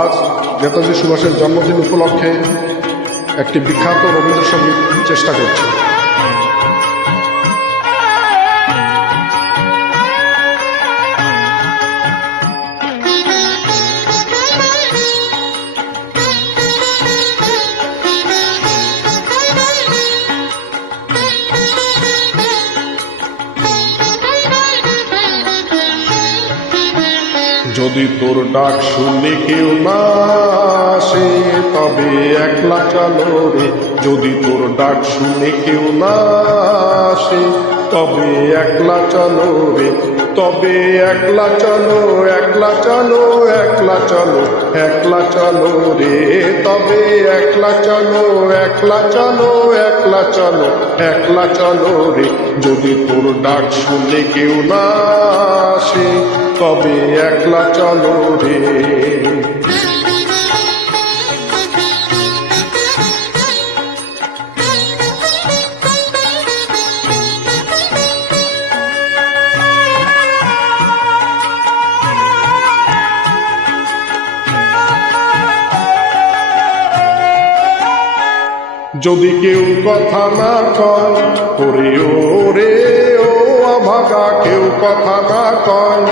আজ নেতাজি সুভাষের জন্মদিন উপলক্ষে একটি বিখ্যাত রবীন্দ্রসঙ্গীত চেষ্টা করছি। যদি তোর ডাক শুনে কেউ না আসে তবে একলা চলো রে, যদি তোর ডাক শুনে কেউ না আসে তবে একলা চলো রে, তবে একলা চলো, একলা চলো, একলা চলো, একলা চলো রে, তবে একলা চলো, একলা চলো, একলা চলো, একলা চলো রে। যদি তোর ডাক শুনে কেউ না আসে তবে একলা চলো রে। যদি কেউ কথা না কয় ওরে ওরে ও অভাগা, কেউ কথা না কয়,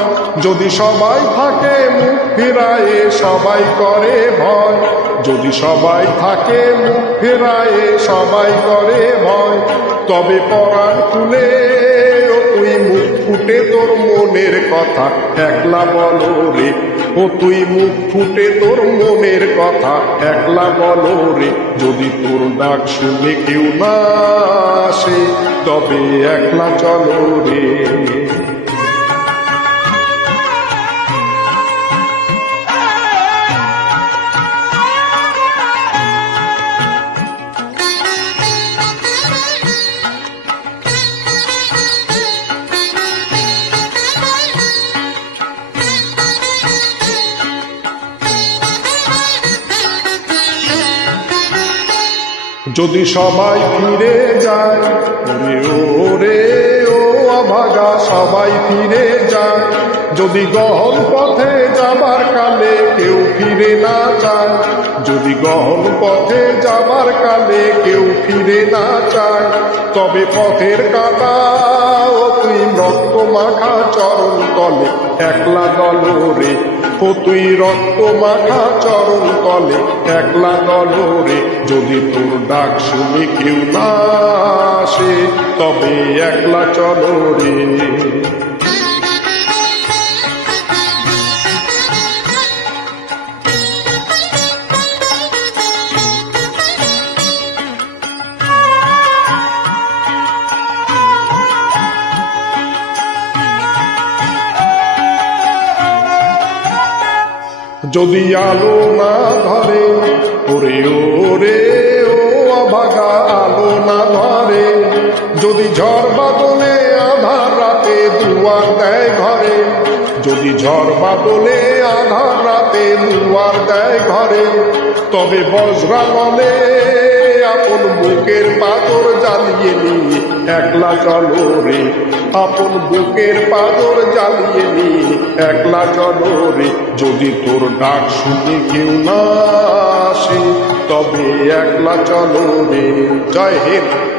যদি সবাই থাকে মুখ ফিরায়ে সবাই করে ভয়, যদি সবাই থাকে মুখ ফিরায়ে সবাই করে ভয়, তবে পরাণ খুলে ও তুই মুখ ফুটে তোর মনের কথা একলা বলো রে, ও তুই মুখ ফুটে তোর মনের কথা একলা বলো রে। যদি তোর ডাক শুনে কেউ না আসে তবে একলা চলো রে। যদি সবাই ফিরে যায় ওরে ওরে ও অভাগা, সবাই ফিরে যায়, যদি গহন পথে যাবার কালে কেউ ফিরে না চায়, যদি গহন পথে যাবার কালে কেউ ফিরে না চায়, তবে পথের কাটা ও তুই রক্ত মাখা চরণ তলে একলা দল রে, ও তুই রক্ত মাখা চরণ তলে একলা দল রে। যদি তোর ডাক শুনে কেউ না আসে তবে একলা চলো রে। যদি আলো না ধরে ওরে ওরে ও অভাগা, আলো না ধরে, যদি ঝড় বাদলে আধার রাতে দুয়ার দেয় ঘরে, যদি ঝড় বাদলে আধার রাতে দুয়ার দেয় ঘরে, তবে বজ্রা বলে আপন বুকের পাথর জ্বালিয়ে নিয়ে একলা চলো রে, আপন বুকের পাথর জ্বালিয়ে নিয়ে একলা চলো রে। যদি তোর ডাক শুনে কেউ না আসে তবে একলা চলো রে। জয় হিন্দ।